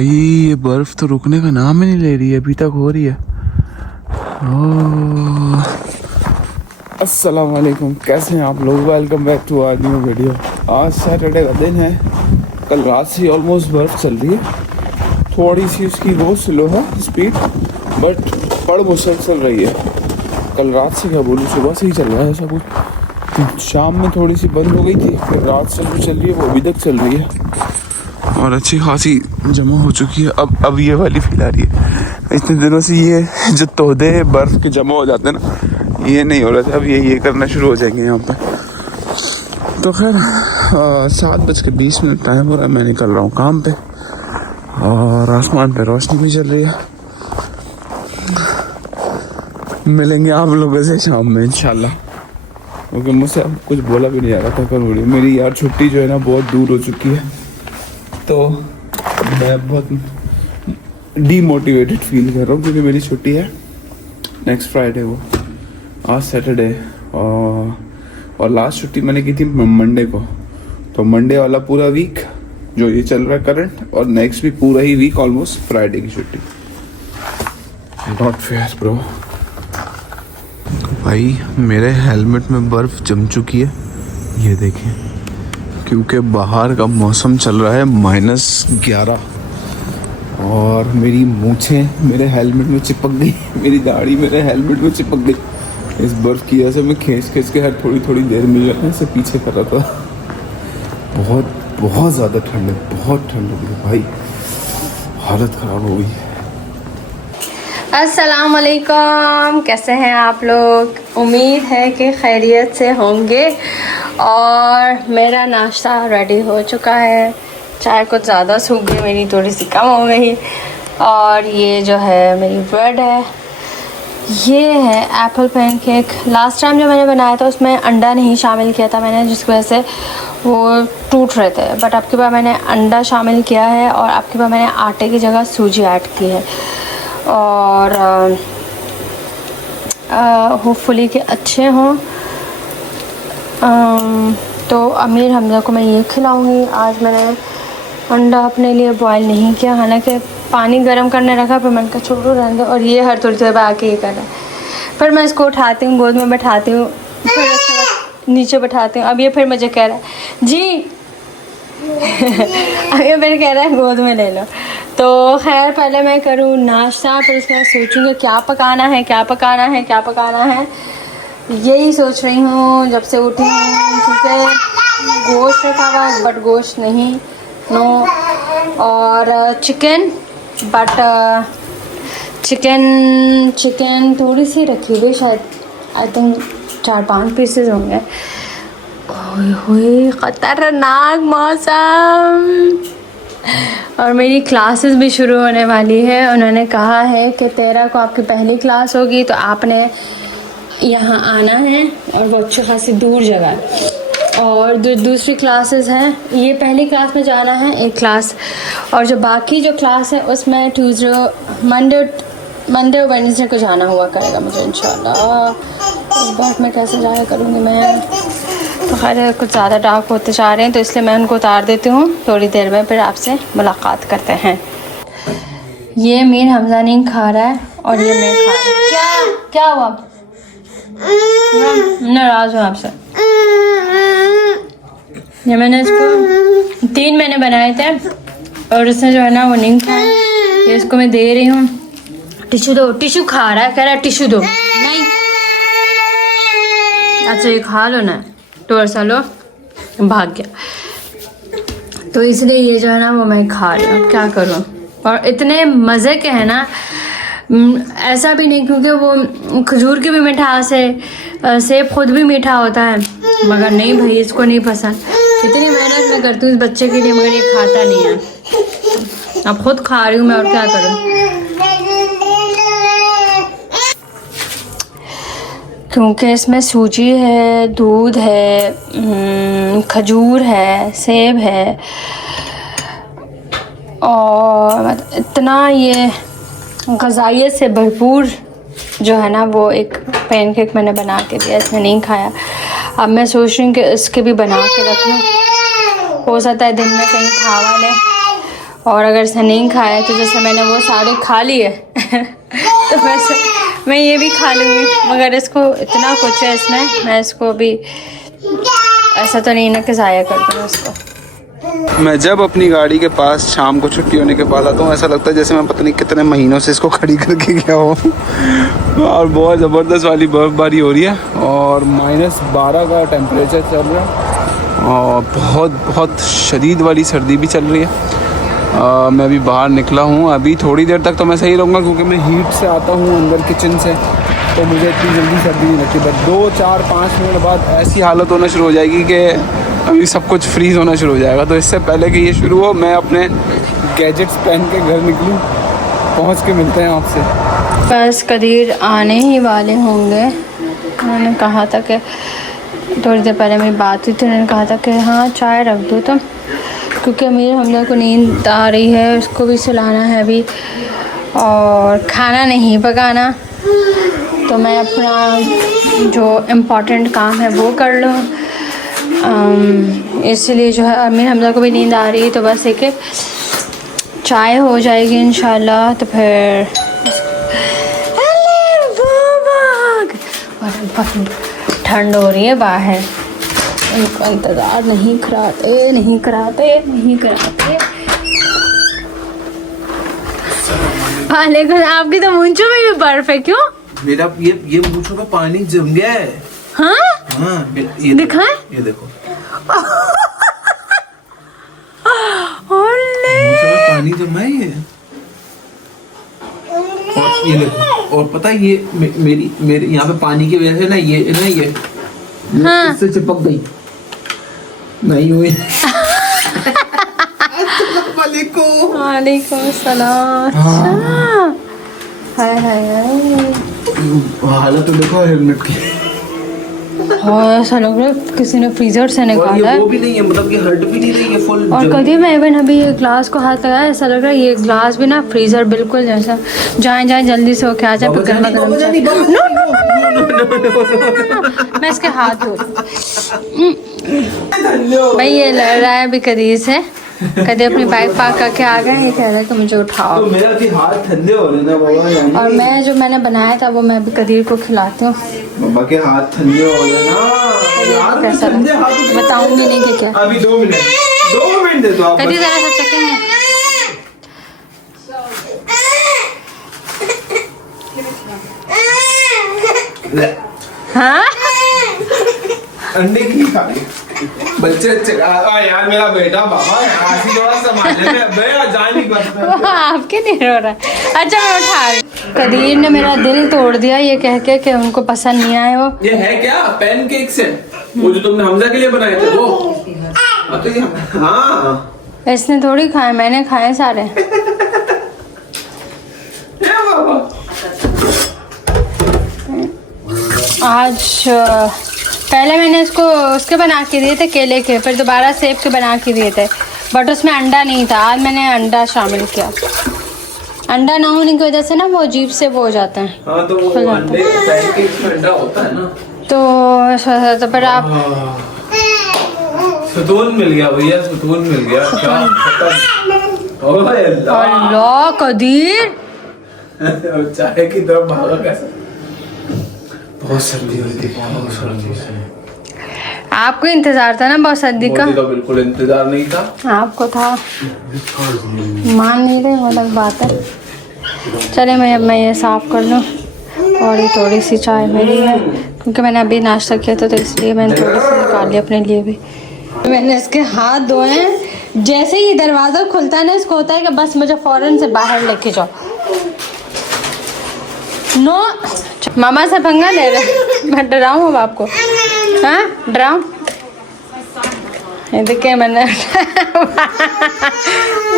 भाई ये बर्फ तो रुकने का नाम ही नहीं ले रही है, अभी तक हो रही है। अस्सलाम वालेकुम, कैसे हैं आप लोग? Welcome back to our new video. आज सैटरडे का दिन है। कल रात से ऑलमोस्ट बर्फ़ चल रही है। थोड़ी सी उसकी वो स्लो है स्पीड, बट पड़ मुसलसल रही है। कल रात से क्या बोलूँ, सुबह से ही चल रहा है ऐसा कुछ। तो शाम में थोड़ी सी बंद हो गई थी, फिर रात से जो चल रही है वो अभी तक चल रही है और अच्छी खासी जमा हो चुकी है। अब ये वाली फील आ रही है। इतने दिनों से ये जो तोदे बर्फ़ के जमा हो जाते हैं ना, ये नहीं हो रहे थे। अब ये करना शुरू हो जाएंगे यहाँ पे। तो खैर 7:20 टाइम हो रहा है। मैं निकल रहा हूँ काम पे और आसमान पे रोशनी भी चल रही है। मिलेंगे आप लोगों से शाम में इंशाल्लाह, क्योंकि मुझसे अब कुछ बोला भी नहीं आ रहा था। कल हो रही मेरी यार छुट्टी जो है ना बहुत दूर हो चुकी है, तो मैं बहुत डीमोटिवेटेड फील कर रहा हूँ क्योंकि मेरी छुट्टी है नेक्स्ट फ्राइडे को। आज सैटरडे और लास्ट छुट्टी मैंने की थी मंडे को। तो मंडे वाला पूरा वीक जो ये चल रहा है करंट, और नेक्स्ट भी पूरा ही वीक ऑलमोस्ट फ्राइडे की छुट्टी। Not fair bro. भाई मेरे हेलमेट में बर्फ़ जम चुकी है, ये देखें, क्योंकि बाहर का मौसम चल रहा है -11 और मेरी मूंछें मेरे हेलमेट में चिपक गई, मेरी दाढ़ी मेरे हेलमेट में चिपक गई। इस बर्फ़ की वजह से मैं खींच के हर थोड़ी देर में जो है से पीछे कर रहा था। बहुत ज़्यादा ठंड है, बहुत ठंड हो गई भाई, हालत ख़राब हो गई। अस्सलाम वालेकुम, कैसे हैं आप लोग? उम्मीद है कि खैरियत से होंगे। और मेरा नाश्ता रेडी हो चुका है। चाय कुछ ज़्यादा सूख गई मेरी, थोड़ी सी कम हो गई। और ये जो है मेरी ब्रेड है। ये है एप्पल पैनकेक। लास्ट टाइम जो मैंने बनाया था उसमें अंडा नहीं शामिल किया था मैंने, जिसकी वजह से वो टूट रहे थे। बट अब की बार मैंने अंडा शामिल किया है और अब की बार मैंने आटे की जगह सूजी ऐड की है। और होपफुली कि अच्छे हों। तो अमीर हमजा को मैं ये खिलाऊंगी। आज मैंने अंडा अपने लिए बॉयल नहीं किया, हालांकि पानी गर्म करने रखा, पर मैंने कहा छोड़ो रहने दो। और ये हर थोड़ी देर बाद आके ये कर रहा है। फिर मैं इसको उठाती हूँ, गोद में बैठाती हूँ, फिर उसके बाद नीचे बैठाती हूँ। अब ये फिर मुझे कह रहा है जी अब ये फिर कह रहा है गोद में ले लो। तो खैर पहले मैं करूँ नाश्ता, फिर उसके बाद सोचूँगी क्या पकाना है। यही सोच रही हूँ जब से उठी हूँ, क्योंकि गोश्त रखा हुआ है बट गोश्त नहीं, नो। और चिकन थोड़ी सी रखी हुई, शायद आई थिंक 4-5 पीसेस होंगे। ओए खतरनाक मौसम। और मेरी क्लासेस भी शुरू होने वाली है। उन्होंने कहा है कि 13 को आपकी पहली क्लास होगी, तो आपने यहाँ आना है, और वो अच्छी खासी दूर जगह है। और दूसरी क्लासेस हैं, ये पहली क्लास में जाना है एक क्लास, और जो बाकी जो क्लास है उसमें मंडे और वेडनेसडे को जाना हुआ करेगा मुझे इंशाल्लाह। इस बार मैं कैसे जाया करूँगी मैं। तो खैर कुछ ज़्यादा डार्क होते जा रहे हैं, तो इसलिए मैं उनको उतार देती हूँ। थोड़ी देर में फिर आपसे मुलाकात करते हैं। ये मीर हमजा नहीं खा रहा है और ये मैं खा रही हूँ। क्या हुआ? नाराज़ हूँ आपसे। ये मैंने इसको 3 महीने बनाए थे और इसने जो है ना वो नहीं खाया। ये इसको मैं दे रही हूँ। टिश्यू दो, टिश्यू खा रहा है, कह रहा है टिश्यू दो। नहीं, अच्छा ये खा लो ना, तो ऐसा लो, भाग गया। तो इसलिए ये जो है ना वो मैं खा रही हूँ, क्या करूँ। और इतने मज़े के हैं ना, ऐसा भी नहीं क्योंकि वो खजूर की भी मिठास है, सेब खुद भी मीठा होता है, मगर नहीं भाई इसको नहीं पसंद। इतनी मेहनत मैं करती हूँ इस बच्चे के लिए, मगर ये खाता नहीं है। अब खुद खा रही हूँ मैं, और क्या करूँ। क्योंकि इसमें सूजी है, दूध है, खजूर है, सेब है, और इतना ये ग़ज़ाइयत से भरपूर जो है ना वो एक पैनकेक मैंने बना के दिया। इसने नहीं खाया। अब मैं सोच रही हूँ कि इसके भी बना के रख लूँ, हो सकता है दिन में कहीं खा ले। और अगर इसे नहीं खाया तो जैसे मैंने वो सारे खा लिए तो वैसे मैं ये भी खा लूँगी, मगर इसको इतना कुछ है इसमें, मैं इसको भी ऐसा तो नहीं ना कि ज़ाया कर दूँ इसको। मैं जब अपनी गाड़ी के पास शाम को छुट्टी होने के बाद आता हूँ, ऐसा लगता है जैसे मैं पता नहीं कितने महीनों से इसको खड़ी करके गया हूँ। और बहुत ज़बरदस्त वाली बर्फ़बारी हो रही है और -12 का टेम्परेचर चल रहा है और बहुत बहुत शदीद वाली सर्दी भी चल रही है। मैं अभी बाहर निकला हूँ, अभी थोड़ी देर तक तो मैं सही रहूँगा क्योंकि मैं हीट से आता हूँ अंदर किचन से, तो मुझे इतनी जल्दी सर्दी नहीं लगती। बट 2, 4, 5 मिनट बाद ऐसी हालत होना शुरू हो जाएगी कि अभी सब कुछ फ्रीज़ होना शुरू हो जाएगा। तो इससे पहले कि ये शुरू हो, मैं अपने गैजेट्स पहन के घर निकलूँ। पहुँच के मिलते हैं आपसे। बस कदीर आने ही वाले होंगे। उन्होंने कहा था कि थोड़ी देर पहले मेरी बात हुई थी, उन्होंने कहा था कि हाँ चाय रख दो तुम, क्योंकि अमीर हमलोग को नींद आ रही है, उसको भी सुलाना है अभी और खाना नहीं पकाना, तो मैं अपना जो इम्पोर्टेंट काम है वो कर लूँ। इसलिए जो है अमीर हमलोग को भी नींद आ रही है, तो बस एक चाय हो जाएगी इंशाल्लाह। तो फिर ठंड हो रही है बाहर, उनको इंतज़ार नहीं कराते। वालेकुम। आपकी तो मूंछों में भी बर्फ है, क्यों? मेरा ये मूंछों में पानी जम गया है। हाँ ये दिखाएं? ये देखो ओले मूंछों में पानी जमा है ये। और ये देखो, और पता है ये मेरी यहाँ पे पानी की वजह से ना ये हाँ। इससे चिपक गई नहीं हुई। वालेकुम सलाम। हाय हाय हालत तो देखो हेलमेट की। हाँ, ऐसा लग रहा है किसी ने फ्रीजर से और निकाला ये वो है। भी नहीं है, मतलब ये हर्ट भी नहीं रही है फुल। और कभी मैं इवन अभी ये ग्लास को हाथ लगाया, ऐसा लग रहा है ये ग्लास भी ना फ्रीजर बिल्कुल जैसा। जाए जल्दी से होके आ जाए, फिर गर्मा गर्म चाय। मैं इसके हाथ धो भाई। ये लड़ रहा है अभी कदीर से, कदीर अपनी बाइक पार्क करके आ गए, ये कह रहा है कि मुझे उठाओ। तो मेरा भी हाथ ठंडे हो रहे ना बाबा। और मैं जो मैंने बनाया था वो मैं अभी कदीर को खिलाती हूँ। बाबा के हाथ ठंडे हो रहे ना यार, कैसा ठंडे हाथ बताऊंगी नहीं कि क्या। अभी 2 मिनट दे दो आप। कदीर जरा सा चखेंगे। हाँ अंडे की खा रही बच्चे यार, मेरा बेटा बाबा ऐसी थोड़ा संभालने में जा नहीं पाता। वो आपके नहीं रो रहा है। अच्छा मैं उठा रही। कदीर ने मेरा दिल तोड़ दिया ये कह के कि उनको पसंद नहीं आए वो। ये है क्या? पैनकेक्स है वो जो तुमने हमजा के लिए बनाए थे वो? तो ये हाँ, इसने थोड़ी खाए, मैंने खाए सारे। बाबा आज पहले मैंने इसको उसके बना के दिए थे केले के, फिर दोबारा सेब के बना के दिए थे, बट उसमें अंडा नहीं था। आज मैंने अंडा शामिल किया। अंडा ना होने की वजह से ना वो अजीब से वो हो जाते हैं। हाँ, तो वो अंडे पैनकेक्स में अंडा होता है ना, तो फिर आप सुकून मिल गया भैया, सुकून मिल गया। क्या ओए अल्लाह, अल्लाह कदीर चाय की तरफ भागा कैसे? बहुत सर्दी होती है, बहुत सर्दी है। आपको इंतजार था ना बहुत सर्दी का? मुझे तो बिल्कुल इंतजार नहीं था। आपको था, मान नहीं रहे, वो अलग बात है। चले मैं ये साफ कर लूँ। और ये थोड़ी सी चाय मेरी है क्योंकि मैंने अभी नाश्ता किया था, तो इसलिए मैंने थोड़ी सी निकाल ली अपने लिए भी। मैंने इसके हाथ धोए हैं। जैसे ही दरवाज़ा खुलता है ना, इसको होता है कि बस मुझे फ़ौरन से बाहर लेके जाओ। नो, मामा से पंगा ले रहे। मैं डराऊँ अब आपको? हाँ डराऊँ? ये देखिए मैंने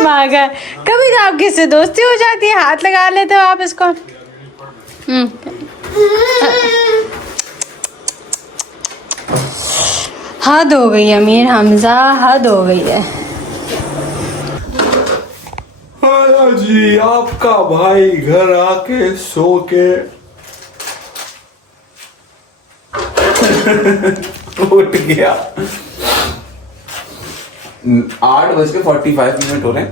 भागा। कभी तो आपकी से दोस्ती हो जाती है, हाथ लगा लेते हो आप इसको। हद हो गई अमीर हमजा, हद हो गई है। हाँ जी, आपका भाई घर आके सो के उठ गया। 8:45 हो रहे हैं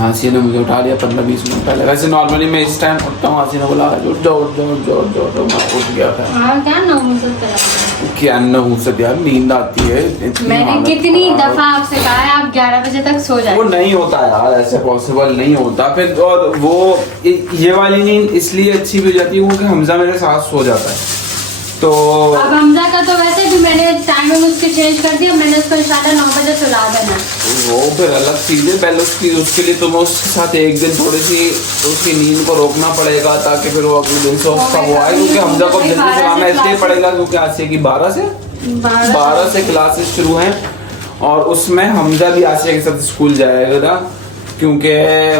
आसिया ने मुझे उठा लिया 15-20 मिनट पहले। वैसे नॉर्मली मैं इस टाइम उठता हूँ, आसिया ने बोला उठ जाओ उठ जाओ उठ जाओ उठ जाओ, तो मैं उठ गया था। क्या नहुसत यार, नींद आती है। मैंने कितनी दफा आपसे कहा है आप 11 बजे तक सो जाए। वो नहीं होता यार, ऐसे पॉसिबल नहीं होता फिर। और वो ये वाली नींद इसलिए अच्छी भी हो जाती है क्योंकि हमजा मेरे साथ सो जाता है। तो अब हमजा का तो वैसे भी मैंने टाइमिंग उसकी चेंज कर दिया, मैंने उसको इंशाल्लाह 9 बजे सुला देना। वो फिर अलग चीज है। पहले उसके लिए तुम्हें उसके साथ एक दिन थोड़ी सी उसकी नींद को रोकना पड़ेगा ताकि फिर वो अगले दिन से उसका वो आए। क्योंकि हमजा को जल्दी सुलाना इसलिए पड़ेगा क्योंकि आज से की 12 से क्लासेस शुरू हैं और उसमें हमजा भी आसिया के साथ स्कूल जाएगा क्योंकि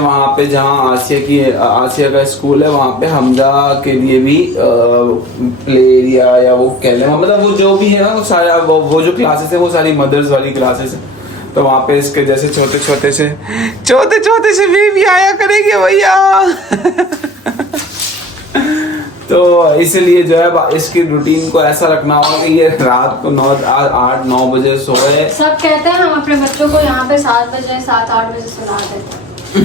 वहाँ पे जहाँ आसिया का स्कूल है वहाँ पे हमजा के लिए भी प्ले एरिया या वो कह लें मतलब वो जो भी है ना वो सारा वो जो क्लासेस है वो सारी मदर्स वाली क्लासेस है। तो वहाँ पे इसके जैसे छोटे छोटे से बेबी आया करेंगे भैया। तो इसलिए जो है इसकी रूटीन को ऐसा रखना होगा कि ये रात को 8-9 बजे सोए। सब कहते हैं हम अपने बच्चों को यहाँ पे 7-8 बजे सुला देते हैं।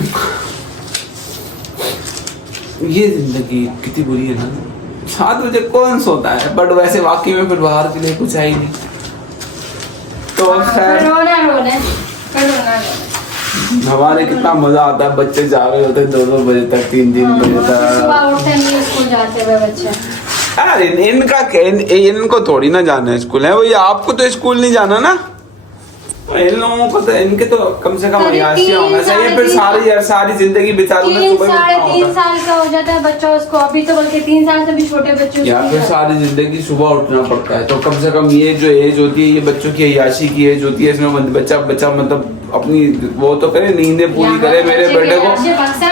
ये जिंदगी कितनी बुरी है ना, 7 बजे कौन सोता है। बट वैसे वाकई में फिर बाहर के लिए कुछ है ही नहीं। तो खैर हमारे कितना मजा आता है, बच्चे जा रहे होते 2-2 बजे तक 3-3 बजे तक सुबह उठते नहीं स्कूल जाते हुए बच्चे। यार इनको थोड़ी ना जाना है स्कूल है भैया, आपको तो स्कूल नहीं जाना ना। इन लोगों को तो इनके तो कम से कम अयाशिया होना चाहिए। फिर सारी जिंदगी बेचारों में 3 साल का हो जाता है बच्चा उसको, अभी तो बल्कि 3 साल से भी छोटे बच्चे यार फिर सारी जिंदगी सुबह उठना पड़ता है। तो कम से कम ये जो एज होती है ये बच्चों की अयाशी की एज होती है, इसमें बच्चा मतलब अपनी वो तो करे, नींदें पूरी करे।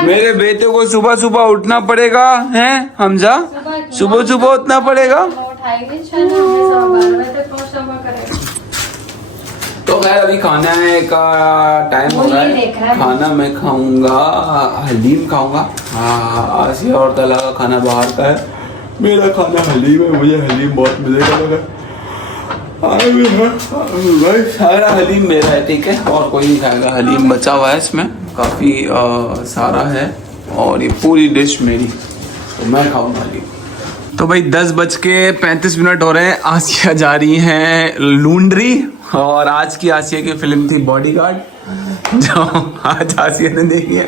मेरे बेटे को सुबह उठना पड़ेगा है हमजा, सुबह उठना पड़ेगा। तो खैर अभी खाना का टाइम हो रहा है। खाना मैं खाऊंगा, हलीम खाऊंगा। आसिया और तला का खाना बाहर का है, मेरा खाना हलीम है। मुझे हलीम बहुत मजे का लगा। सारा हलीम मेरा है, ठीक है, और कोई नहीं खाएगा। हलीम बचा हुआ है, इसमें काफी सारा है और ये पूरी डिश मेरी, तो मैं खाऊंगा हलीम। तो भाई 10:35 हो रहे हैं। आसिया जा रही हैं लूंड्री और आज की आसिया की फिल्म थी बॉडीगार्ड, जो आज आसिया ने देखी है।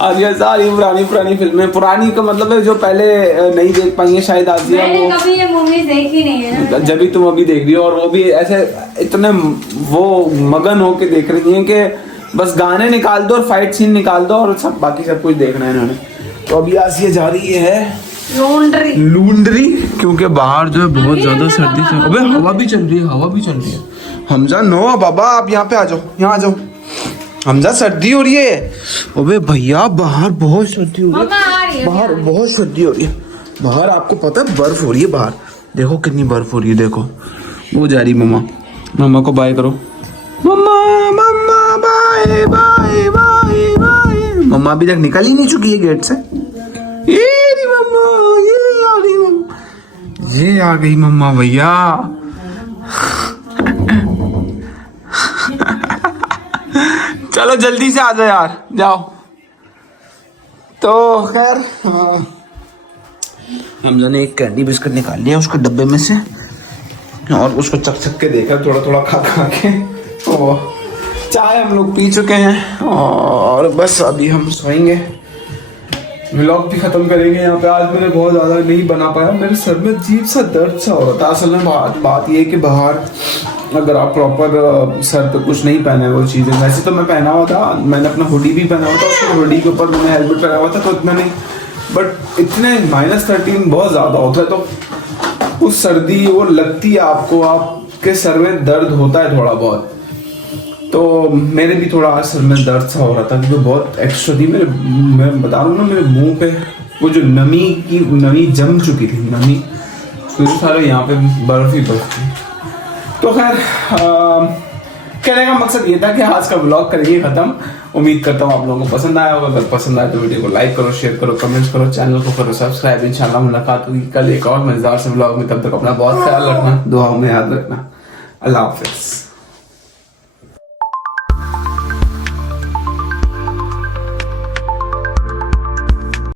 आसिया सारी पुरानी फिल्में, पुरानी का मतलब है जो पहले नहीं देख पाई है शायद आसिया। मैंने कभी ये मूवी देखी नहीं है, जब भी तुम अभी देख रही हो और वो भी ऐसे इतने वो मगन होके देख रही है कि बस गाने निकाल दो और फाइट सीन निकाल दो और सब बाकी सब कुछ देखना है इन्होंने। तो अभी आसिया जा रही है लूंड्री क्योंकि बाहर जो है बहुत ज्यादा सर्दी से। अबे हवा भी चल रही है। हमजा नो बाबा आप यहाँ पे आ जाओ, यहाँ आ जाओ। हमजा सर्दी हो रही है। अबे भैया बाहर बहुत सर्दी हो रही है, बाहर बहुत सर्दी हो रही है। बाहर आपको पता है बर्फ हो रही है बाहर, देखो कितनी बर्फ हो रही है। देखो वो जा रही मम्मा को बाय करो। मम्मा बाय बाय बाय बाय। मम्मा अभी तक निकल ही नहीं चुकी है गेट से। ये आ गई मम्मा भैया। चलो जल्दी से आ जाओ यार, जाओ। तो खैर हमजा ने एक कैंडी बिस्किट निकाल लिया उसको डब्बे में से और उसको चक के देखा, थोड़ा खा के। तो चाय हम लोग पी चुके हैं और बस अभी हम सोएंगे, व्लॉग भी खत्म करेंगे यहाँ पे। आज मैंने बहुत ज़्यादा नहीं बना पाया, मेरे सर में अजीब सा दर्द सा हो रहा था। असल में बात ये है कि बाहर अगर आप प्रॉपर सर पे कुछ नहीं पहने वो चीज़ें, वैसे तो मैं पहना हुआ था, मैंने अपना हुडी भी पहना हुआ था, उसको हुडी के ऊपर मैंने हेलमेट पहना हुआ था तो इतना नहीं, बट इतने -13 बहुत ज़्यादा होता है तो वो सर्दी वो लगती है आपको, आपके सर में दर्द होता है थोड़ा बहुत। तो मेरे भी थोड़ा सर में दर्द सा हो रहा था क्योंकि बहुत एक्स्ट्रा थी मैं बता रहा हूँ ना, मेरे मुंह पे वो जो नमी जम चुकी थी, नमी फिर सारे यहाँ पे बर्फ ही बर्फ थी। तो खैर कहने का मकसद ये था कि आज का व्लॉग करेंगे खत्म। उम्मीद करता हूँ आप लोगों को पसंद आया होगा। अगर पसंद आए तो वीडियो को लाइक करो, शेयर करो, कमेंट्स करो, चैनल को करो सब्सक्राइब। इंशाल्लाह मुलाकात होगी कल एक और मजेदार से व्लॉग में, तब तक अपना बहुत ख्याल रखना, दुआओं में याद रखना। अल्लाह हाफिज़।